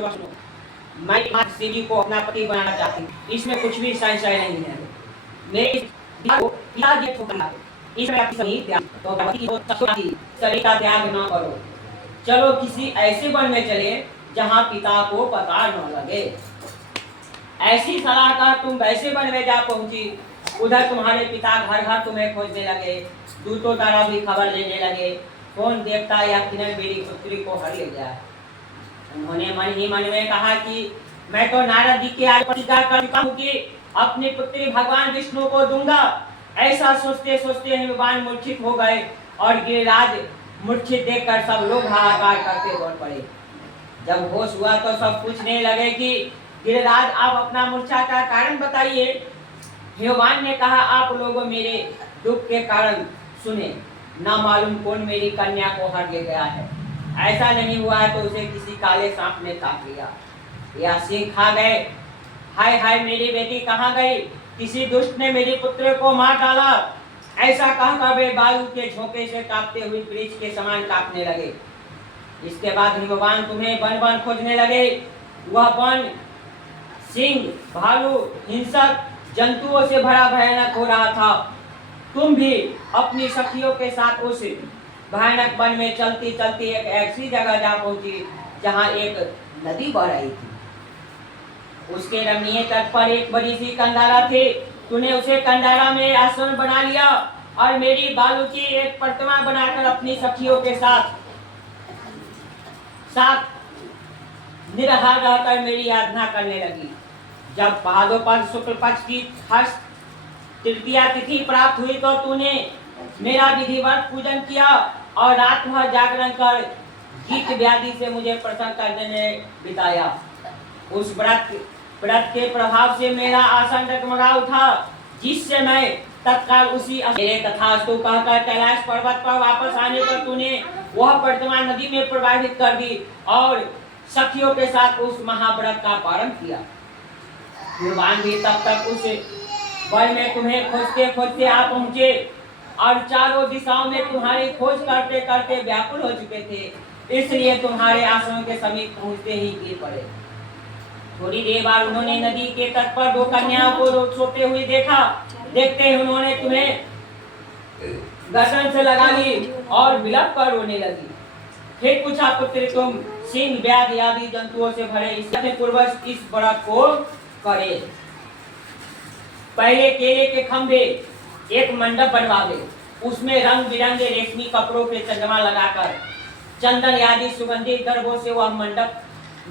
सुनो, मैं आज शिव जी को अपना पति बनाना चाहती हूँ, इसमें कुछ भी संशय नहीं है। मेरे इसमें आपकी शरीर का त्याग न करो। चलो किसी ऐसे वन में चले जहाँ पिता को पता न लगे। ऐसी सलाह का तुम वैसे वन में जा पहुंची, उधर तुम्हारे पिता घर घर तुम्हें खोजने लगे, दूतों द्वारा भी खबर लेने लगे, कौन देवता या किरण मेरी पुत्री को हर ले गया। उन्होंने मन ही मन में कहा कि मैं तो नारद जी के आगे प्रतिज्ञा कर चुका हूँ कि अपनी पुत्री भगवान विष्णु को दूंगा। ऐसा सोचते सोचते भगवान मूर्छित हो गए और गिरिराज मूर्छित देखकर सब लोग हाहाकार करते दौड़ पड़े। जब होश हुआ तो सब पूछने लगे कि गिरिराज आप अपना मूर्छा का कारण बताइए। भगवान ने कहा आप लोग मेरे दुख के कारण सुने, ना मालूम कौन मेरी कन्या को हर ले गया है। ऐसा नहीं हुआ है तो उसे किसी काले सांप ने काट लिया या सिंह खा गए। हाय हाय मेरी बेटी कहाँ गई, किसी दुष्ट ने मेरी पुत्र को मार डाला। ऐसा कहकर वे वायु के झोंके से कांपते हुए वृक्ष के समान कांपने लगे। इसके बाद भगवान तुम्हें वन वन खोजने लगे। वह वन सिंह, भालू, हिंसक जंतुओं से भरा भयानक हो रहा था। तुम भी अपनी सखियों के साथ उस भयानक वन में चलती चलती एक ऐसी जगह जा पहुंची जहां एक नदी बह रही थी। उसके रमणीय तट पर एक बड़ी सी कंडारा थी। तूने उसे कंडारा में आश्रम बना लिया और मेरी बालू की एक प्रतिमा बनाकर अपनी सखियों के साथ निराहार रहकर मेरी आराधना करने लगी। जब भाद्रपद शुक्ल पक्ष की हर्ष तृतीया तिथि प्राप्त हुई तो तूने मेरा विधिवत पूजन किया और रात भर जागरण कर गीत व्याधि से मुझे प्रसन्न करने में बिताया। उस व्रत के प्रभाव से मेरा आसन डगमगा उठा, जिससे मैं तत्काल उसी मेरे तथास्तु कहकर कैलाश पर्वत पर वापस आने पर तूने वह प्रतिमा नदी में प्रवाहित कर दी और सखियों के साथ उस महाव्रत का पारण किया। भगवान भी तब तक उस वन में तुम्हें खोजते खोजते आ पहुंचे और चारों दिशाओं में तुम्हारी खोज करते करते व्याकुल हो चुके थे, इसलिए तुम्हारे आश्रम के समीप पहुंचते ही गिर पड़े। थोड़ी देर बाद उन्होंने नदी के तट पर दो कन्याओं को सोते हुए देखा। देखते ही उन्होंने तुम्हें गर्दन से लगा ली और विलप कर रोने लगी। फिर पूछा पुत्र तुम सिंह व्याध आदि जंतुओं से भरे इससे पूर्वज इस व्रत को करे। पहले केले के खंभे एक मंडप बनवावे, उसमें रंग बिरंगे रेशमी कपड़ों के चंद्रमा लगाकर चंदन आदि सुगंधित द्रव्यों से वह मंडप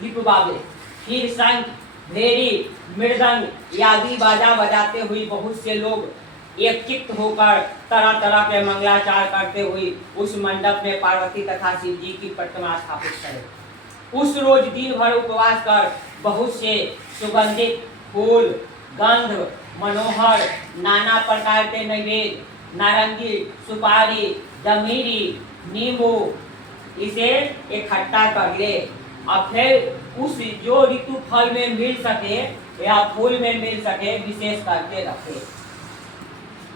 लिपवावे। फिर शंख, भेरी, मृदंग आदि बाजा बजाते हुए बहुत से लोग एकचित्त होकर तरह तरह के मंगलाचार करते हुए उस मंडप में पार्वती तथा शिव जी की प्रतिमा स्थापित करें। उस रोज दिन भर उपवास कर बहुत से सुगंधित फूल, गंध, मनोहर नाना प्रकार के नैवेद्य, नारंगी, सुपारी, जमीरी, नींबू इसे इकट्ठा कर ले और फिर उस जो ऋतु फल में मिल सके या फूल में मिल सके विशेष करके रखे।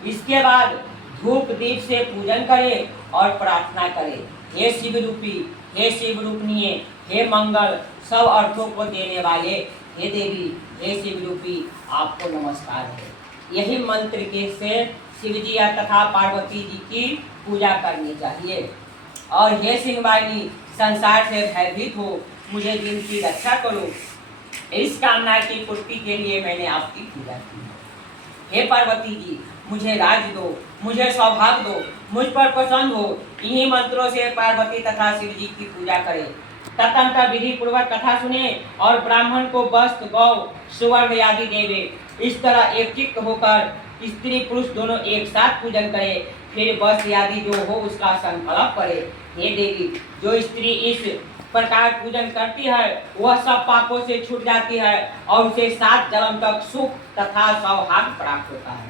इसके बाद धूप दीप से पूजन करे और प्रार्थना करे, हे शिव रूपी, हे शिव रूपनीय, हे मंगल सब अर्थों को देने वाले, हे देवी, हे शिव रूपी आपको नमस्कार है। यही मंत्र के से शिव जी तथा पार्वती जी की पूजा करनी चाहिए। और हे सिंहवाहिनी संसार से भयभीत हो, मुझे दिन की रक्षा करो, इस कामना की पूर्ति के लिए मैंने आपकी पूजा की। हे पार्वती जी मुझे राज दो, मुझे सौभाग्य दो, मुझ पर प्रसन्न हो। इन्हीं मंत्रों से पार्वती तथा शिव जी की पूजा करें। तदनंतर विधि पूर्वक कथा सुने और ब्राह्मण को वस्त्र, गौ, सुवर्ण आदि देवे। इस तरह एकचित्त होकर स्त्री पुरुष दोनों एक साथ पूजन करें। फिर वस्त्र आदि जो हो उसका संकल्प करे। हे देवी, जो स्त्री इस प्रकार पूजन करती है वह सब पापों से छूट जाती है और उसे 7 जन्म तक सुख तथा सौभाग्य प्राप्त होता है।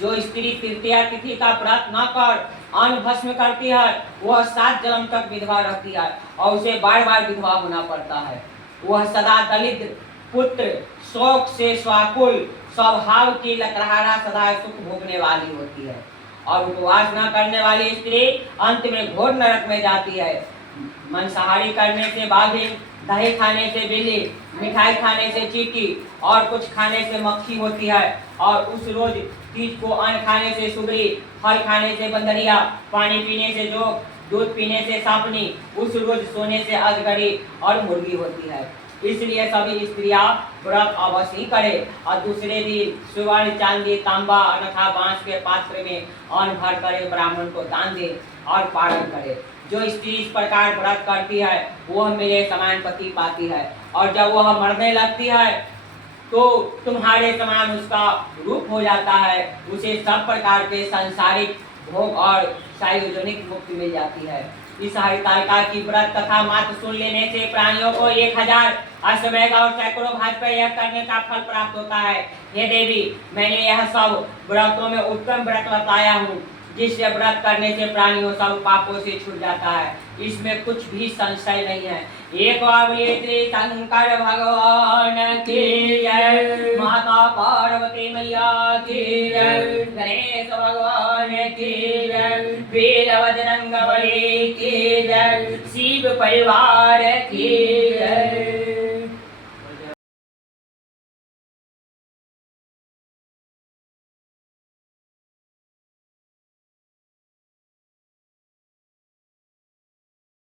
जो स्त्री तृतीया तिथि का व्रत न कर अन्न भस्म करती है वह 7 जन्म तक विधवा रहती है और उसे बार बार विधवा होना पड़ता है। वह सदा दलित पुत्र, शोक से स्वाकुल, स्वभाव की लकड़हारा सदा सुख भोगने वाली होती है और उपवास न करने वाली स्त्री अंत में घोर नरक में जाती है। मांसाहारी करने से बाघिन, दही खाने से बिल्ली, मिठाई खाने से चींटी और कुछ खाने से मक्खी होती है। और उस रोज तीज को अन्न खाने से सुगरी, फल खाने से बंदरिया, पानी पीने से जोग, दूध पीने से सांपनी, उस रोज सोने से अजगरी और मुर्गी होती है। इसलिए सभी स्त्रियां व्रत अवश्य करे और दूसरे दिन सुवर्ण, चांदी, तांबा अन्यथा बांस के पात्र में अन्न भर करे ब्राह्मण को दान दे और पारण करे। जो स्त्री इस प्रकार व्रत करती है वह मेरे समान पति पाती है, और जब वह मरने लगती है तो तुम्हारे समान उसका रूप हो जाता है। उसे सब प्रकार के सांसारिक भोग और सार्वजनिक मुक्ति मिल जाती है। इस हरितालिका की व्रत कथा मात्र सुन लेने से प्राणियों को 1000 अश्वमेध और सैकड़ों भाजपा यह करने का फल प्राप्त होता है। हे देवी, मैंने यह सब व्रतों में उत्तम व्रत बताया हूँ, जिससे व्रत करने से प्राणियों सब पापों से छूट जाता है। इसमें कुछ भी संशय नहीं है। एक बार बोलिए श्री शंकर भगवान की जय, माता पार्वती मैया की जय, गणेश भगवान की जय, वीर बजरंग बली की जय, शिव परिवार की जय।